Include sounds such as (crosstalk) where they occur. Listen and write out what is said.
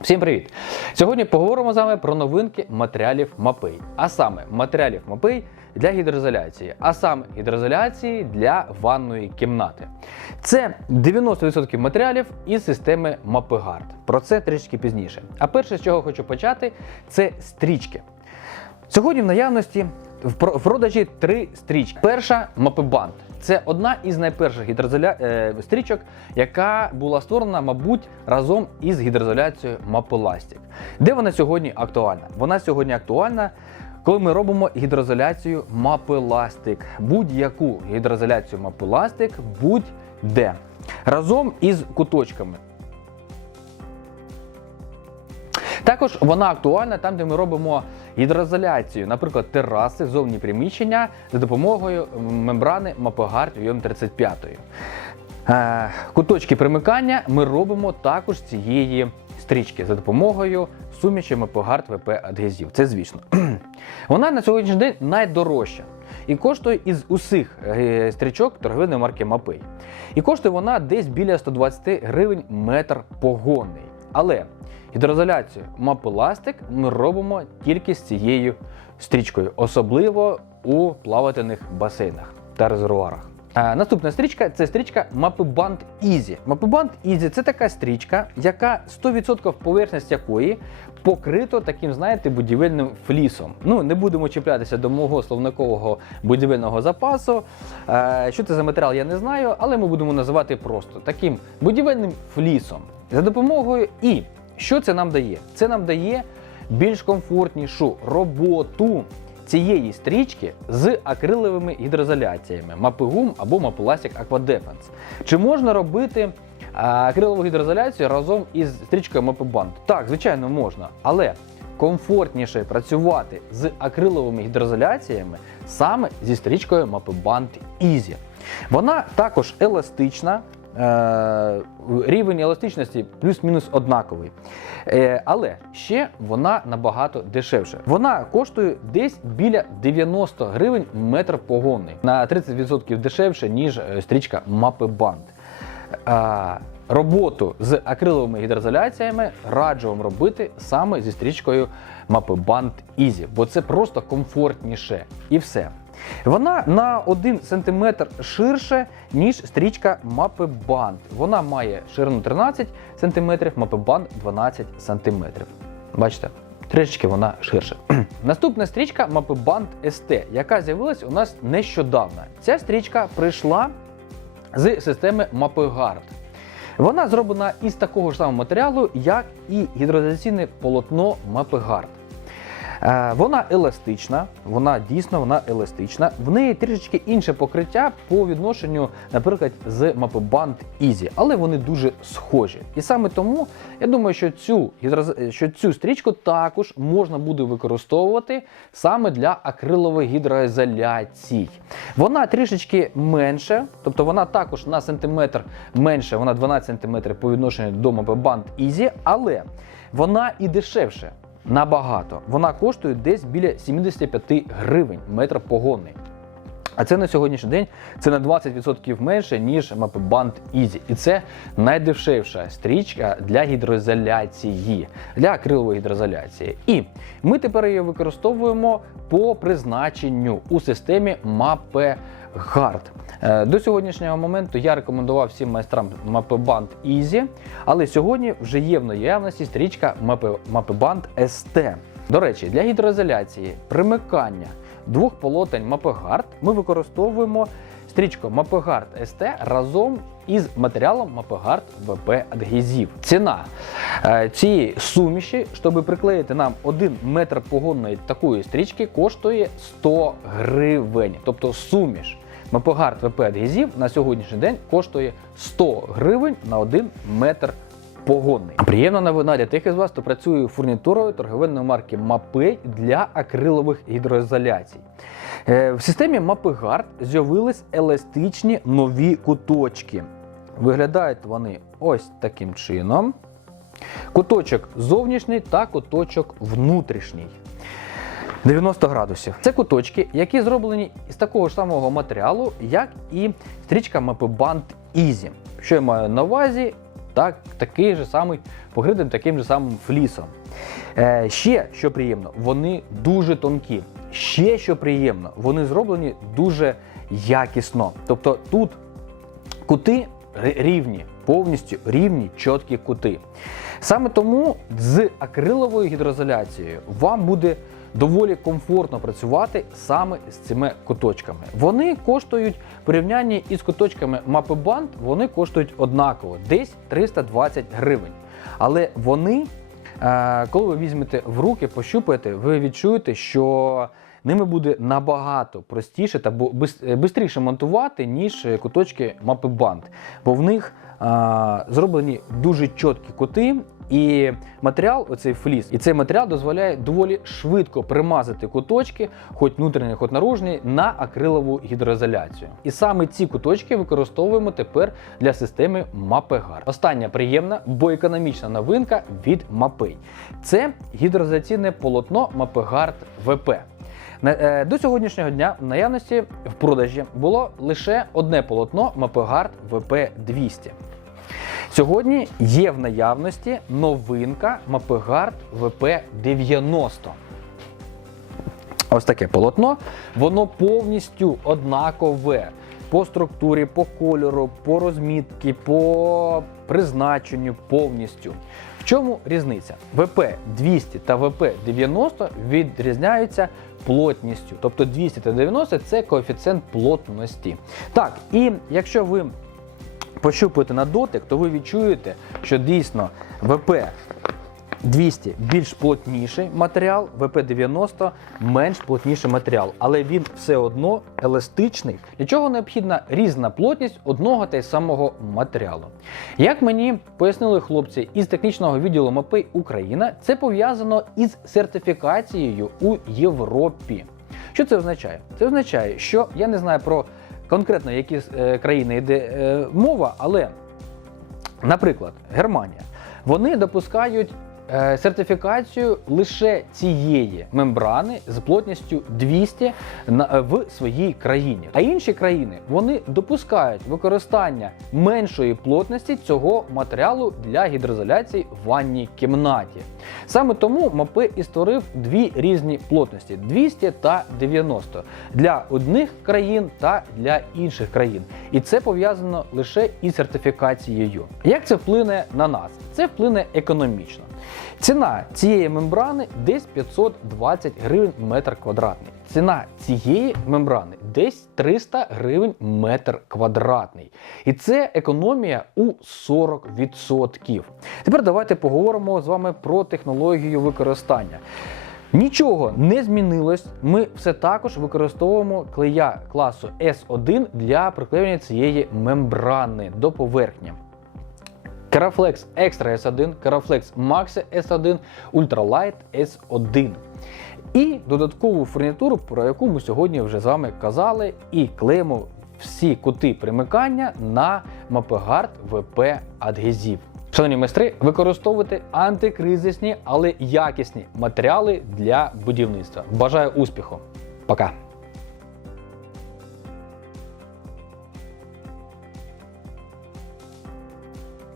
Всім привіт! Сьогодні поговоримо з вами про новинки матеріалів Мапей, а саме матеріалів Мапей для гідроізоляції, а саме гідроізоляції для ванної кімнати. Це 90% матеріалів із системи MapeGuard. Про це трішки пізніше. А перше, з чого хочу почати, це стрічки. Сьогодні в наявності в продажі три стрічки. Перша мапебанд. Це одна із найперших гідроізоля... е, стрічок, яка була створена, мабуть, разом із гідроізоляцією Маполастик. Де вона сьогодні актуальна? Вона сьогодні актуальна, коли ми робимо гідроізоляцію Мапеластик. Будь-яку гідроізоляцію Мапеластик будь-де. Разом із куточками. Також вона актуальна там, де ми робимо гідроізоляцію, наприклад, тераси, зовні приміщення за допомогою мембрани Мапегард ум 35 Е, Куточки примикання ми робимо також цієї стрічки за допомогою суміші Мапегард ВП адгезів. Це звісно. (clears throat) Вона на сьогоднішній день найдорожча. І коштує із усіх е, стрічок торговельної марки Мапей. І коштує вона десь біля 120 гривень метр погонний. Але гідроізоляцію мапеластик ми робимо тільки з цією стрічкою, особливо у плавательних басейнах та резервуарах. Наступна стрічка це стрічка MapBand Easy. MapBand Easy це така стрічка, яка 100% поверхність якої покрито таким, знаєте, будівельним флісом. Ну, не будемо чіплятися до мого словникового будівельного запасу. Е, що це за матеріал, я не знаю, але ми будемо називати просто таким будівельним флісом. За допомогою і що це нам дає? Це нам дає більш комфортнішу роботу цієї стрічки з акриловими гідроізоляціями Мапигум або Мапеластик Aquadefense. Чи можна робити акрилову гідроізоляцію разом із стрічкою Мапебанд? Так, звичайно, можна, але комфортніше працювати з акриловими гідроізоляціями саме зі стрічкою Mapeband Easy. Вона також еластична. Е, Рівень еластичності плюс-мінус однаковий. Е, Але ще вона набагато дешевша. Вона коштує десь біля 90 гривень метр погонний на 30% дешевше, ніж е, стрічка Mapeband. А, Роботу з акриловими гідроізоляціями раджу вам робити саме зі стрічкою Mapeband Easy, бо це просто комфортніше. І все. Вона на 1 см ширше, ніж стрічка Mapeband. Вона має ширину 13 см, Mapeband 12 см. Бачите? Трішечки вона ширше. (clears throat) Наступна стрічка Mapeband ST, яка з'явилась у нас нещодавно. Ця стрічка прийшла з системи MapeGuard. Вона зроблена із такого ж самого матеріалу, як і гідроізоляційне полотно MapeGuard. Е, Вона еластична, вона дійсно вона еластична. В неї трішечки інше покриття по відношенню, наприклад, з Mapeband Easy, але вони дуже схожі. І саме тому я думаю, що цю, що цю стрічку також можна буде використовувати саме для акрилових гідроізоляцій. Вона трішечки менше, тобто вона також на сантиметр менше, вона 12 см по відношенню до Mapeband Easy, але вона і дешевше. Набагато. Вона коштує десь біля 75 гривень метр погонний. А це на сьогоднішній день це на 20% менше, ніж Mapeband Easy. І це найдешевша стрічка для гідроізоляції, для акрилової гідроізоляції. І ми тепер її використовуємо по призначенню у системі MapeGuard. Е, До сьогоднішнього моменту я рекомендував всім майстрам Mapeband Easy, але сьогодні вже є в наявності стрічка Mape- Mapeband ST. До речі, для гідроізоляції, примикання двох полотень MapeGuard ми використовуємо стрічку MapeGuard ST разом із матеріалом MapeGuard VP адгезів. Ціна е, цієї суміші, щоб приклеїти нам 1 метр погонної такої стрічки, коштує 100 гривень. Тобто суміш MapeGuard VP адгезів на сьогоднішній день коштує 100 гривень на 1 метр погонний. Приємна новина для тих із вас, хто працює фурнітурою торговельної марки Mapei для акрилових гідроізоляцій. Е, В системі MapeGuard з'явились еластичні нові куточки. Виглядають вони ось таким чином. Куточок зовнішній та куточок внутрішній. 90 градусів. Це куточки, які зроблені із такого ж самого матеріалу, як і стрічка Mapeband Easy. Що я маю на увазі? Так, такий же самий покритий таким же самим флісом. Е, ще що приємно, вони дуже тонкі. Ще що приємно, вони зроблені дуже якісно. Тобто тут кути рівні, повністю рівні, чіткі кути. Саме тому з акриловою гідроізоляцією вам буде доволі комфортно працювати саме з цими куточками. Вони коштують в порівнянні із куточками мапи Band, вони коштують однаково, десь 320 гривень. Але вони, е, коли ви візьмете в руки, пощупаєте, ви відчуєте, що ними буде набагато простіше та швидше монтувати, ніж куточки мапи Band. Бо в них зроблені дуже чіткі кути, і матеріал, оцей фліс, і цей матеріал дозволяє доволі швидко примазати куточки, хоч внутрішні, хоч наружні, на акрилову гідроізоляцію. І саме ці куточки використовуємо тепер для системи Мапегар. Остання приємна, бо економічна новинка від Мапей. Це гідроізоляційне полотно Мапегард ВП. Е, До сьогоднішнього дня в наявності в продажі було лише одне полотно Мапегард ВП 200. Сьогодні є в наявності новинка Мапегард ВП 90. Ось таке полотно. Воно повністю однакове по структурі, по кольору, по розмітці, по призначенню повністю. В чому різниця? ВП 200 та ВП 90 відрізняються плотністю. Тобто 200 та 90 це коефіцієнт плотності. Так, і якщо ви пощупаєте на дотик, то ви відчуєте, що дійсно ВП 200 більш плотніший матеріал, ВП-90 менш плотніший матеріал, але він все одно еластичний, для чого необхідна різна плотність одного та й самого матеріалу. Як мені пояснили хлопці із технічного відділу МАПИ Україна, це пов'язано із сертифікацією у Європі. Що це означає? Це означає, що я не знаю про конкретно які е, країни йде е, мова, але, наприклад, Германія, вони допускають сертифікацію лише цієї мембрани з плотністю 200 е, в своїй країні. А інші країни вони допускають використання меншої плотності цього матеріалу для гідроізоляції в ванній кімнаті. Саме тому МАПИ і створив дві різні плотності 200 та 90 для одних країн та для інших країн. І це пов'язано лише із сертифікацією. Як це вплине на нас? Це вплине економічно. Ціна цієї мембрани десь 520 гривень метр квадратний. Ціна цієї мембрани десь 300 гривень метр квадратний. І це економія у 40%. Тепер давайте поговоримо з вами про технологію використання. Нічого не змінилось. Ми все також використовуємо клея класу S1 для приклеювання цієї мембрани до поверхні. Керафлекс Extra S1, Керафлекс Max S1, Ultralight S1. І додаткову фурнітуру, про яку ми сьогодні вже з вами казали, і клеїмо всі кути примикання на Мапегард ВП адгезів. Шановні майстри, використовуйте антикризисні, але якісні матеріали для будівництва. Бажаю успіху! Пока!